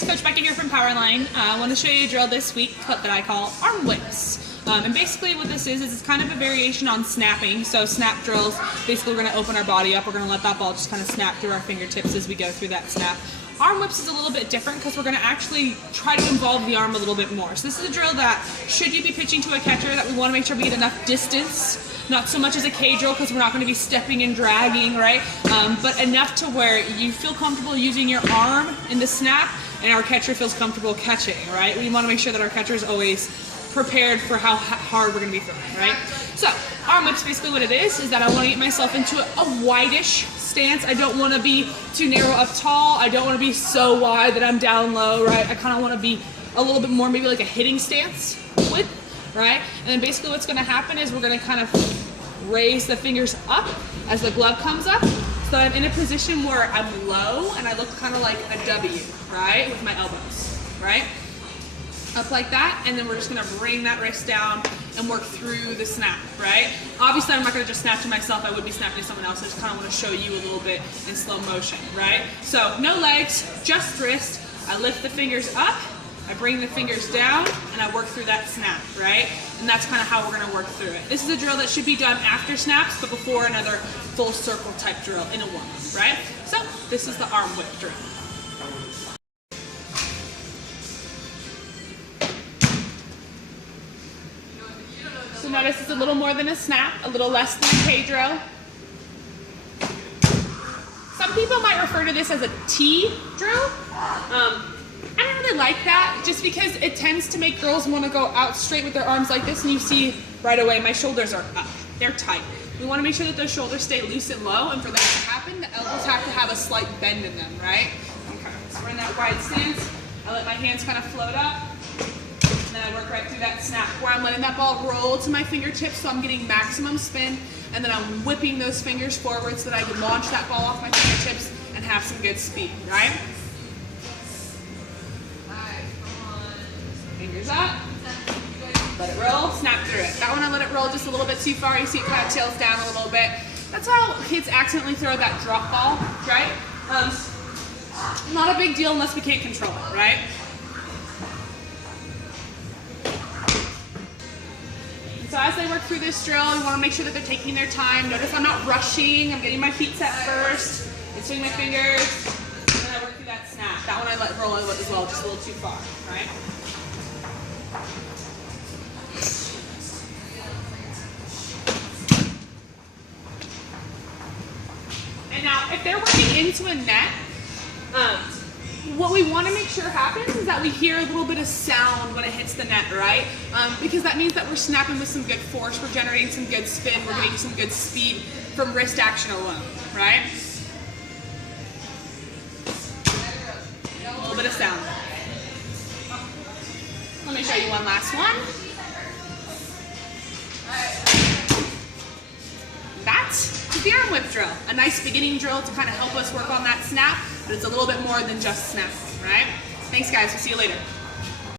guys, Coach Becca here from Powerline. I want to show you a drill this week that I call arm whips. And basically what this is it's kind of a variation on snapping. So snap drills, basically we're going to open our body up, we're going to let that ball just kind of snap through our fingertips as we go through that snap. Arm whips is a little bit different because we're going to actually try to involve the arm a little bit more. So this is a drill that, should you be pitching to a catcher, that we want to make sure we get enough distance, not so much as a K drill because we're not going to be stepping and dragging, right? But enough to where you feel comfortable using your arm in the snap and our catcher feels comfortable catching, right? We want to make sure that our catcher is always prepared for how hard we're going to be throwing, right? So arm whips, basically what it is that I want to get myself into a wideish stance. I don't want to be too narrow up tall. I don't want to be so wide that I'm down low, right? I kind of want to be a little bit more maybe like a hitting stance width, right? And then basically what's going to happen is we're going to kind of raise the fingers up as the glove comes up, so I'm in a position where I'm low and I look kind of like a W, right? With my elbows, right? Up like that, and then we're just gonna bring that wrist down and work through the snap, right? Obviously, I'm not gonna just snap to myself, I would be snapping to someone else. I just kinda wanna show you a little bit in slow motion, right? So no legs, just wrist. I lift the fingers up, I bring the fingers down, and I work through that snap, right? And that's kind of how we're gonna work through it. This is a drill that should be done after snaps, but before another full circle type drill in a warm-up, right? So this is the arm whip drill. So notice it's a little more than a snap, a little less than a K drill. Some people might refer to this as a T drill. I don't really like that, just because it tends to make girls want to go out straight with their arms like this, and you see right away my shoulders are up, they're tight. We want to make sure that those shoulders stay loose and low, and for that to happen, the elbows have to have a slight bend in them, right? Okay, so we're in that wide stance. I let my hands kind of float up, and then I work right through that snap, where I'm letting that ball roll to my fingertips, so I'm getting maximum spin, and then I'm whipping those fingers forward so that I can launch that ball off my fingertips and have some good speed, right? Fingers up, let it roll, snap through it. That one I let it roll just a little bit too far. You see it kind of tails down a little bit. That's how kids accidentally throw that drop ball, right? Not a big deal unless we can't control it, right? And so as they work through this drill, we want to make sure that they're taking their time. Notice I'm not rushing. I'm getting my feet set first. I'm swinging my fingers, and then I work through that snap. That one I let roll as well, just a little too far, right? And now, if they're working into a net, what we want to make sure happens is that we hear a little bit of sound when it hits the net, right? Because that means that we're snapping with some good force, we're generating some good spin, we're getting some good speed from wrist action alone, right? A little bit of sound. Let me show you one last one. That's the arm whip drill. A nice beginning drill to kind of help us work on that snap, but it's a little bit more than just snap, right? Thanks guys, we'll see you later.